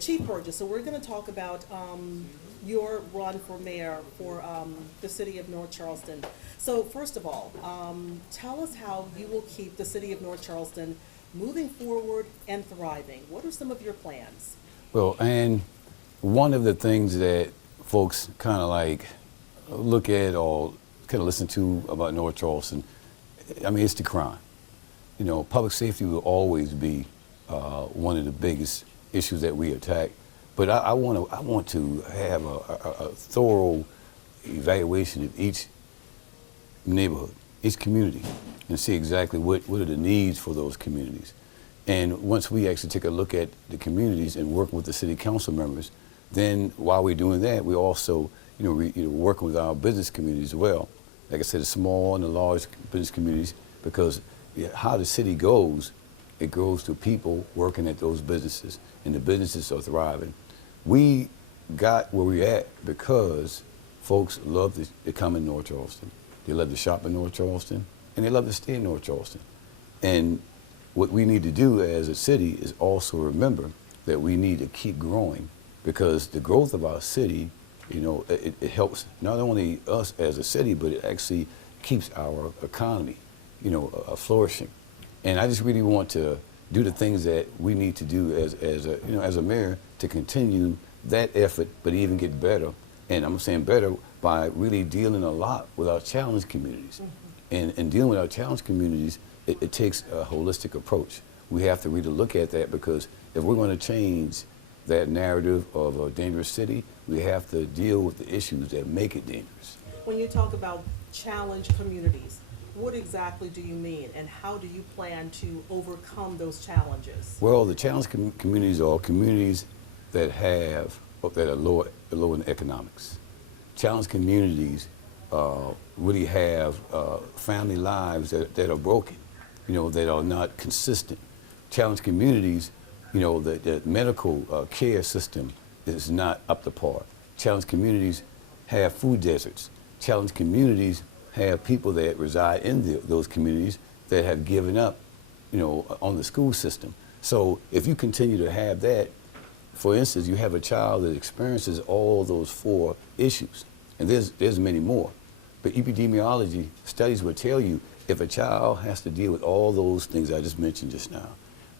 Chief Burgess, so we're going to talk about your run for mayor for the city of North Charleston. So first of all, tell us how you will keep the city of North Charleston moving forward and thriving. What are some of your plans? Well, and one of the things that folks kind of like look at or kind of listen to about North Charleston, I mean, it's the crime. You know, public safety will always be one of the biggest issues that we attack. But I want to have a thorough evaluation of each neighborhood, each community, and see exactly what are the needs for those communities. And once we actually take a look at the communities and work with the city council members, then while we're doing that, we also, working with our business communities as well. Like I said, the small and the large business communities, because how the city goes, it goes to people working at those businesses, and the businesses are thriving. We got where we're at because folks love to come in North Charleston. They love to shop in North Charleston, and they love to stay in North Charleston. And what we need to do as a city is also remember that we need to keep growing, because the growth of our city, it helps not only us as a city, but it actually keeps our economy, flourishing. And I just really want to do the things that we need to do as a mayor to continue that effort, but even get better. And I'm saying better by really dealing a lot with our challenged communities. Mm-hmm. And dealing with our challenged communities, it takes a holistic approach. We have to really look at that, because if we're going to change that narrative of a dangerous city, we have to deal with the issues that make it dangerous. When you talk about challenged communities, what exactly do you mean, and how do you plan to overcome those challenges? Well, the challenged communities are communities that are low in economics. Challenged communities really have family lives that are broken, that are not consistent. Challenged communities, the medical care system is not up to par. Challenged communities have food deserts. Challenged communities have people that reside in those communities that have given up, on the school system. So if you continue to have that, for instance, you have a child that experiences all those four issues, and there's many more. But epidemiology studies will tell you if a child has to deal with all those things I just mentioned just now,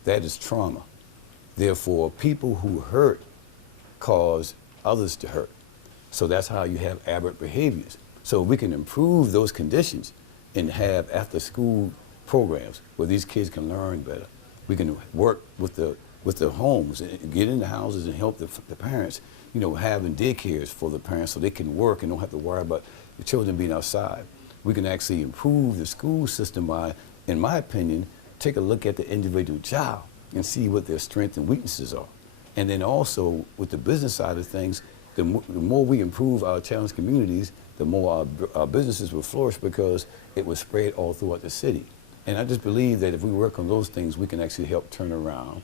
that is trauma. Therefore, people who hurt cause others to hurt. So that's how you have aberrant behaviors. So we can improve those conditions and have after-school programs where these kids can learn better. We can work with the homes and get in the houses and help the parents, having daycares for the parents so they can work and don't have to worry about the children being outside. We can actually improve the school system by, in my opinion, take a look at the individual child and see what their strengths and weaknesses are. And then also with the business side of things, the more we improve our challenged communities, the more our businesses will flourish, because it will spread all throughout the city. And I just believe that if we work on those things, we can actually help turn around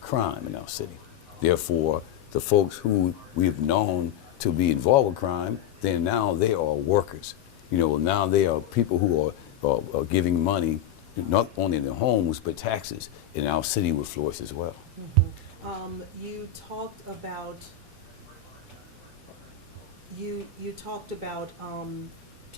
crime in our city. Therefore, the folks who we've known to be involved with crime, then now they are workers. Now they are people who are giving money, not only in their homes, but taxes, and our city will flourish as well. Mm-hmm. You talked about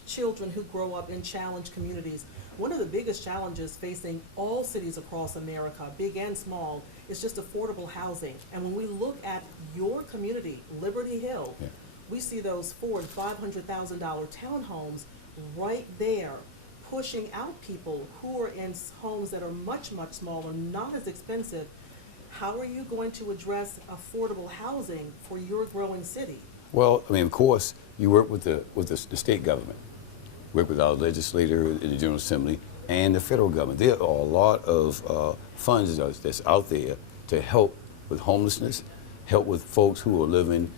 children who grow up in challenged communities. One of the biggest challenges facing all cities across America, big and small, is just affordable housing. And when we look at your community, Liberty Hill, Yeah. we see those $400,000 and $500,000 townhomes right there, pushing out people who are in homes that are much, much smaller, not as expensive. How are you going to address affordable housing for your growing city? Well, I mean, of course, you work with the state government, work with our legislator in the General Assembly and the federal government. There are a lot of funds that's out there to help with homelessness, help with folks who are living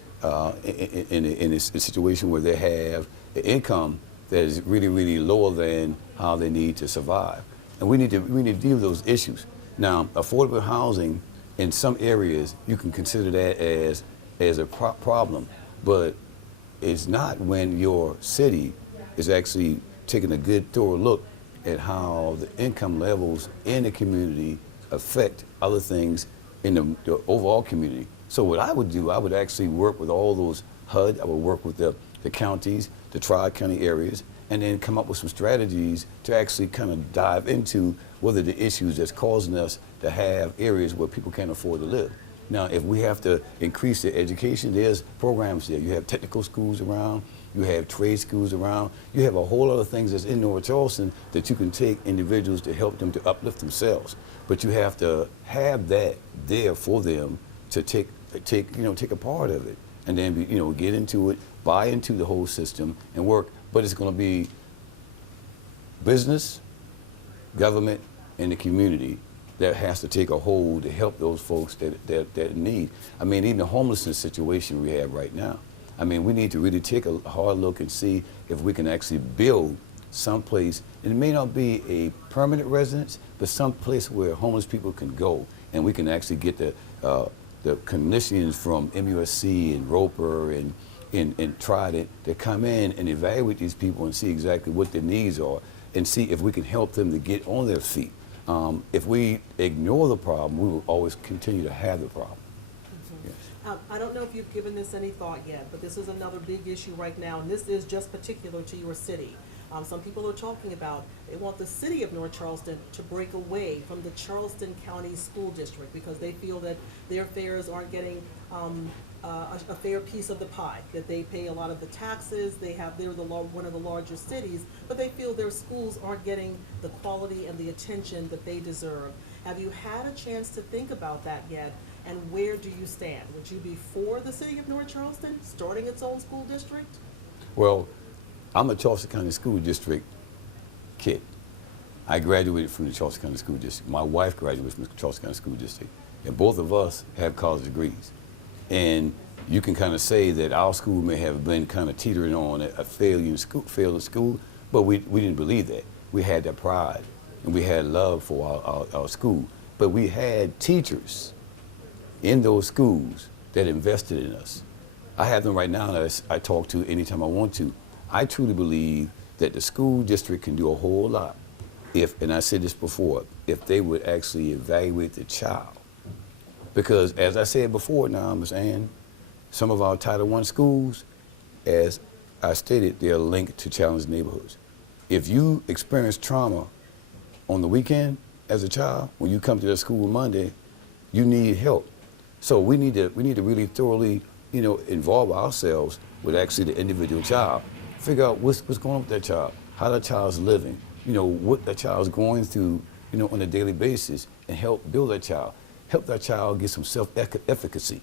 in a situation where they have an income that is really, really lower than how they need to survive. And we need to deal with those issues. Now, affordable housing, in some areas, you can consider that as a problem, but it's not when your city is actually taking a good thorough look at how the income levels in the community affect other things in the overall community. So what I would do, I would actually work with all those HUD, I would work with the counties, the tri-county areas, and then come up with some strategies to actually kind of dive into what are the issues that's causing us to have areas where people can't afford to live. Now, if we have to increase the education, there's programs there. You have technical schools around, you have trade schools around, you have a whole lot of things that's in North Charleston that you can take individuals to help them to uplift themselves. But you have to have that there for them to take a part of it, and then get into it, buy into the whole system, and work. But it's going to be business, government, and the community that has to take a hold to help those folks that need. I mean, even the homelessness situation we have right now. I mean, we need to really take a hard look and see if we can actually build someplace. It may not be a permanent residence, but some place where homeless people can go, and we can actually get the clinicians from MUSC and Roper and Trident to come in and evaluate these people and see exactly what their needs are and see if we can help them to get on their feet. If we ignore the problem, we will always continue to have the problem. Mm-hmm. Yes. I don't know if you've given this any thought yet, but this is another big issue right now, and this is just particular to your city. Some people are talking about they want the city of North Charleston to break away from the Charleston County School District because they feel that their fares aren't getting a fair piece of the pie, that they pay a lot of the taxes, they're one of the largest cities, but they feel their schools aren't getting the quality and the attention that they deserve. Have you had a chance to think about that yet, and where do you stand? Would you be for the city of North Charleston starting its own school district? Well, I'm a Charleston County School District kid. I graduated from the Charleston County School District. My wife graduated from the Charleston County School District, and both of us have college degrees. And you can kind of say that our school may have been kind of teetering on a failure in school, but we didn't believe that. We had that pride, and we had love for our school. But we had teachers in those schools that invested in us. I have them right now that I talk to anytime I want to. I truly believe that the school district can do a whole lot if, and I said this before, if they would actually evaluate the child. Because as I said before now, Ms. Ann, some of our Title I schools, as I stated, they're linked to challenged neighborhoods. If you experience trauma on the weekend as a child, when you come to the school Monday, you need help. So we need to really thoroughly, involve ourselves with actually the individual child. Figure out what's going on with that child, how that child's living, what that child's going through, on a daily basis, and help build that child. Help that child get some self-efficacy,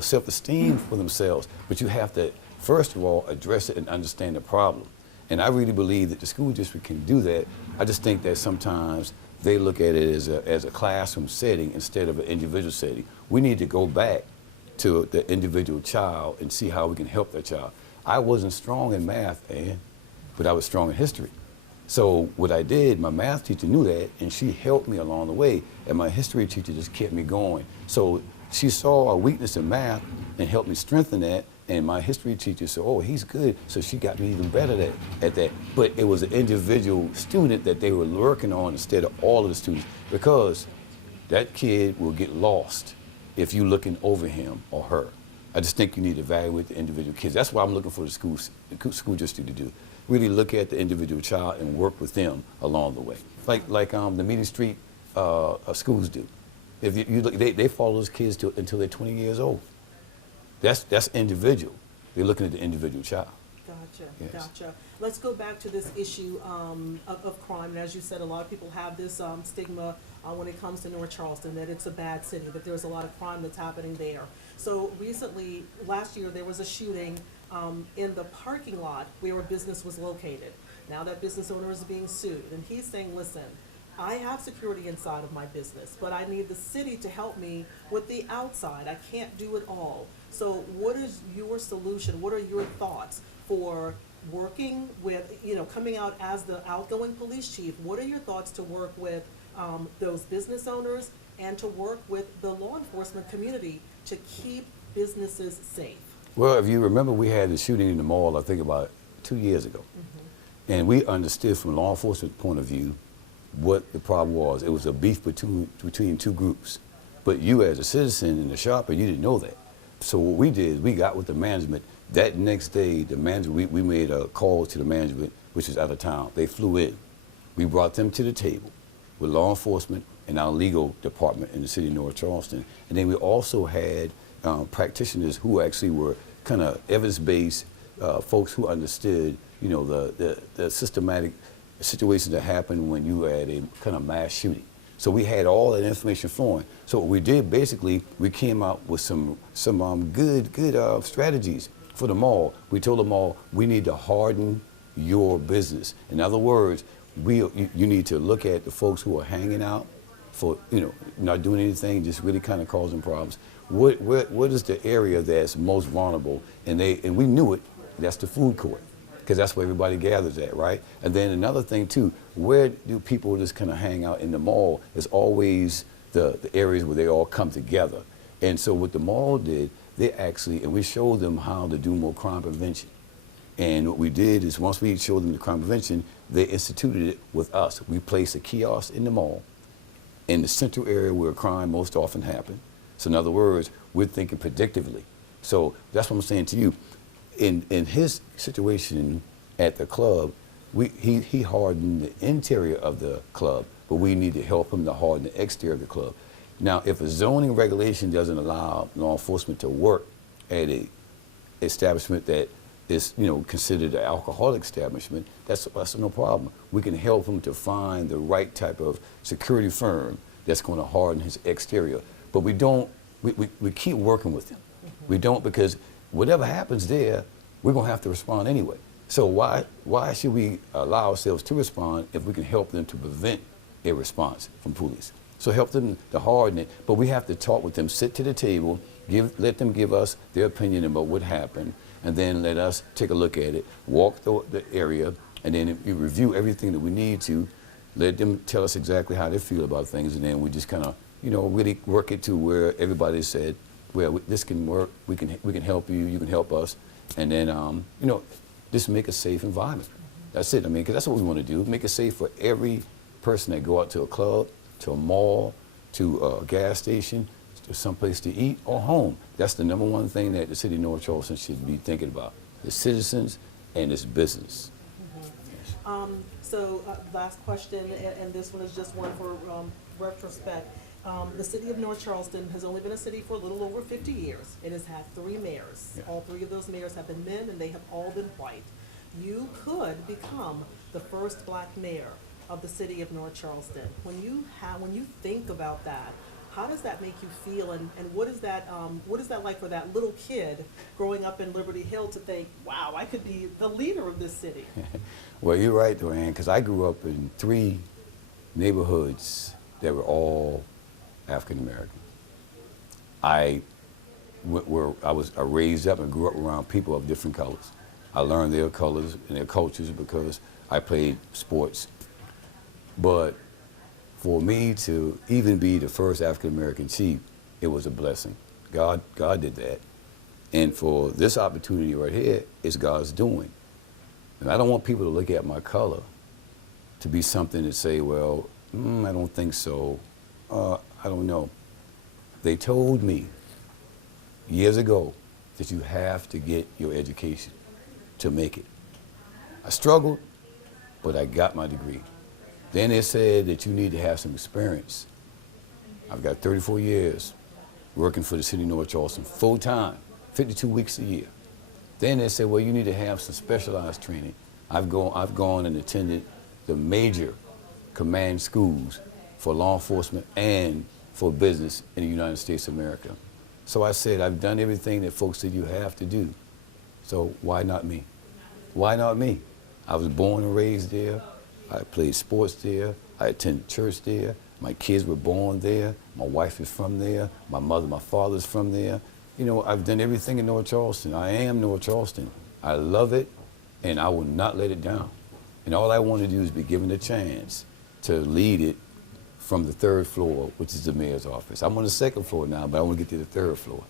self-esteem for themselves. But you have to, first of all, address it and understand the problem. And I really believe that the school district can do that. I just think that sometimes they look at it as a classroom setting instead of an individual setting. We need to go back to the individual child and see how we can help that child. I wasn't strong in math, but I was strong in history. So what I did, my math teacher knew that, and she helped me along the way, and my history teacher just kept me going. So she saw a weakness in math and helped me strengthen that, and my history teacher said, oh, he's good, so she got me even better at that. But it was an individual student that they were working on instead of all of the students, because that kid will get lost if you're looking over him or her. I just think you need to evaluate the individual kids. That's what I'm looking for the school district to do. Really look at the individual child and work with them along the way. Like the Meeting Street schools do. If you look, they follow those kids until they're 20 years old. That's individual. They're looking at the individual child. Gotcha, Yes. gotcha. Let's go back to this issue of crime. And as you said, a lot of people have this stigma when it comes to North Charleston, that it's a bad city, that there's a lot of crime that's happening there. So recently, last year, there was a shooting in the parking lot where a business was located. Now that business owner is being sued, and he's saying, listen, I have security inside of my business, but I need the city to help me with the outside. I can't do it all. So what is your solution? What are your thoughts for working with, coming out as the outgoing police chief? What are your thoughts to work with those business owners and to work with the law enforcement community to keep businesses safe? Well, if you remember, we had the shooting in the mall, I think about 2 years ago. Mm-hmm. And we understood from a law enforcement point of view what the problem was. It was a beef between two groups. But you as a citizen and a shopper, you didn't know that. So what we did is we got with the management. That next day, the management, we made a call to the management, which was out of town. They flew in. We brought them to the table with law enforcement and our legal department in the city of North Charleston. And then we also had practitioners who actually were kind of evidence-based, folks who understood, you know, the systematic situations that happen when you had a kind of mass shooting. So we had all that information flowing. So what we did, basically, we came out with some good strategies for the mall. We told them all, we need to harden your business. In other words, you need to look at the folks who are hanging out for, you know, not doing anything, just really kind of causing problems. What is the area that's most vulnerable? And we knew it, that's the food court, because that's where everybody gathers at, right? And then another thing too, where do people just kind of hang out in the mall? Is always the areas where they all come together. And so what the mall did, they actually, and we showed them how to do more crime prevention. And what we did is once we showed them the crime prevention, they instituted it with us. We placed a kiosk in the mall in the central area where crime most often happens. So in other words, we're thinking predictively. So that's what I'm saying to you. In his situation at the club, he hardened the interior of the club, but we need to help him to harden the exterior of the club. Now, if a zoning regulation doesn't allow law enforcement to work at a establishment that is, you know, considered an alcoholic establishment, that's no problem. We can help him to find the right type of security firm that's going to harden his exterior. But we keep working with him. We don't, because whatever happens there, we're going to have to respond anyway. So why should we allow ourselves to respond if we can help them to prevent a response from police? So help them to harden it, but we have to talk with them, sit to the table, let them give us their opinion about what happened, and then let us take a look at it, walk the area, and then we review everything that we need to, let them tell us exactly how they feel about things, and then we just kind of, you know, really work it to where everybody said, well, this can work, we can help you, you can help us, and then, you know, just make a safe environment. That's it, I mean, because that's what we want to do, make it safe for every person that go out to a club, to a mall, to a gas station, to someplace to eat, or home. That's the number one thing that the city of North Charleston should be thinking about, the citizens and its business. So last question, and this one is just one for retrospect. The city of North Charleston has only been a city for a little over 50 years. It has had 3 mayors. Yeah. All 3 of those mayors have been men, and they have all been white. You could become the first black mayor of the city of North Charleston. When you think about that, how does that make you feel, and what is that like for that little kid growing up in Liberty Hill to think, wow, I could be the leader of this city? Well, you're right, Joanne, because I grew up in 3 neighborhoods that were all African American. I was raised up and grew up around people of different colors. I learned their colors and their cultures because I played sports. But for me to even be the first African American chief, it was a blessing. God did that. And for this opportunity right here, it's God's doing. And I don't want people to look at my color to be something to say, well, I don't think so. I don't know. They told me years ago that you have to get your education to make it. I struggled, but I got my degree. Then they said that you need to have some experience. I've got 34 years working for the city of North Charleston full time, 52 weeks a year. Then they said, well, you need to have some specialized training. I've gone and attended the major command schools for law enforcement and for business in the United States of America. So I said, I've done everything that folks said you have to do. So why not me? Why not me? I was born and raised there. I played sports there. I attended church there. My kids were born there. My wife is from there. My mother, my father's from there. You know, I've done everything in North Charleston. I am North Charleston. I love it, and I will not let it down. And all I want to do is be given a chance to lead it from the 3rd floor, which is the mayor's office. I'm on the 2nd floor now, but I want to get to the 3rd floor.